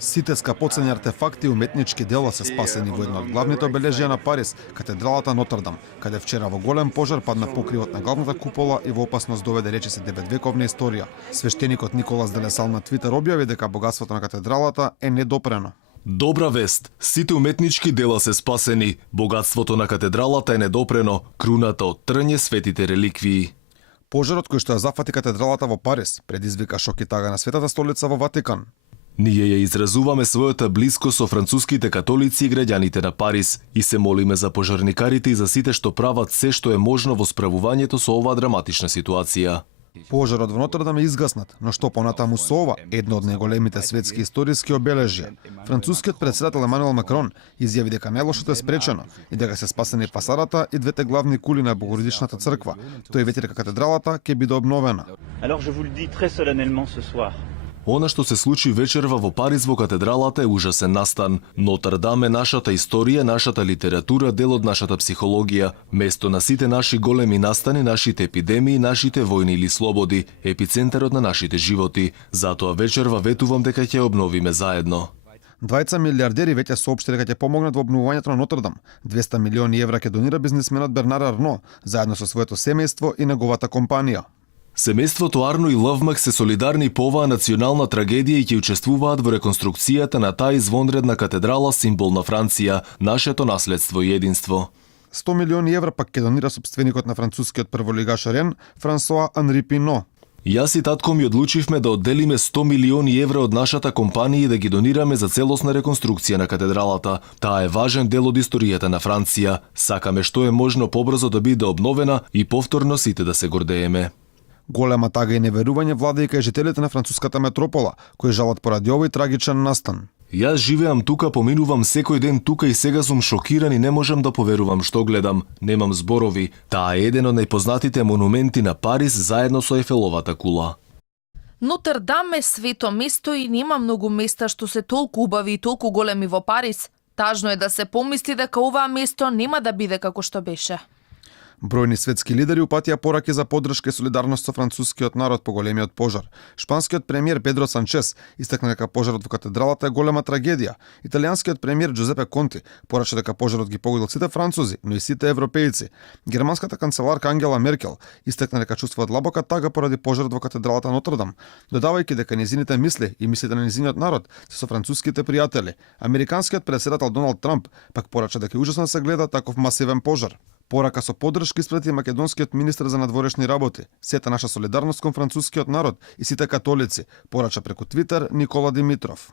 Сите скапоцени артефакти и уметнички дела се спасени во една од главните обележја на Париз, катедралата Нотр-Дам, каде вчера во голем пожар падна покривот на главната купола и во опасност доведе речиси 9-вековна историја. Свештеникот Николас де Лесал на Твитер објави дека богатството на катедралата е недопрено. Добра вест, сите уметнички дела се спасени, богатството на катедралата е недопрено, круната од трње светите реликвии. Пожарот кој што ја зафати катедралата во Париз предизвика шок и тага на светата столица во Ватикан. Ние ја изразуваме својата близко со француските католици и граѓаните на Париз и се молиме за пожарникарите и за сите што прават се што е можно во справувањето со оваа драматична ситуација. Пожарот во Нотр-Дам е изгаснат, но што понатаму со ова, едно од најголемите светски историски обележја. Францускиот претседател Емануел Макрон изјави дека најлошото е спречено и дека се спасени фасадата и двете главни кули на Богородичната црква. Тој вети дека катедралата ќе биде обновена. Alors je vous le dis très solennellement ce soir. Она што се случи вечерва во Париз во катедралата е ужасен настан. Нотр-Дам е нашата историја, нашата литература, дел од нашата психологија, место на сите наши големи настани, нашите епидемии, нашите војни или слободи, епицентарот на нашите животи. Затоа вечерва ветувам дека ќе обновиме заедно. Двајца милиардери веќе соопшти дека ќе помогнат во обновувањето на Нотр-Дам. 200 милиони евра ќе донира бизнисменот Бернар Арно, заедно со своето семејство и неговата компанија. Семејството Арно и Ловмак се солидарни по оваа национална трагедија и ќе учествуваат во реконструкцијата на таа извонредна катедрала символ на Франција, нашето наследство и единство. 100 милиони евра пак ќе донира собственикот на францускиот прволигаш Рен, Франсоа Анри Пино. Јас и татко ми одлучивме да одделиме 100 милиони евра од нашата компанија и да ги донираме за целосна реконструкција на катедралата. Таа е важен дел од историјата на Франција. Сакаме што е можно побрзо да биде обновена и повторно сите да се гордееме. Голема тага и неверување владејка и жителите на француската метропола, кои жалат поради овој трагичен настан. Јас живеам тука, поминувам секој ден тука и сега сум шокиран и не можам да поверувам што гледам. Немам зборови. Таа е еден од најпознатите монументи на Париз заедно со Ефеловата кула. Нотр-Дам е свето место и нема многу места што се толку убави и толку големи во Париз. Тажно е да се помисли дека оваа место нема да биде како што беше. Бројни светски лидери упатија пораки за поддршка и солидарност со францускиот народ по големиот пожар. Шпанскиот премиер Педро Санчес истакна дека пожарот во катедралата е голема трагедија. Италијанскиот премиер Джузепе Конти порача дека пожарот ги погодил сите французи, но и сите европејци. Германската канцеларка Ангела Меркел истакна дека чувствува длабока тага поради пожарот во катедралата Нотр-Дам, додавајќи дека нејзините мисли и мислите на нејзиниот народ се со француските пријатели. Американскиот претседател Доналд Трамп пак порача дека е ужасно да се гледа таков масивен пожар. Порака со поддршка испрати македонскиот министер за надворешни работи. Сета наша солидарност кон францускиот народ и сите католици, порача преку Твитер Никола Димитров.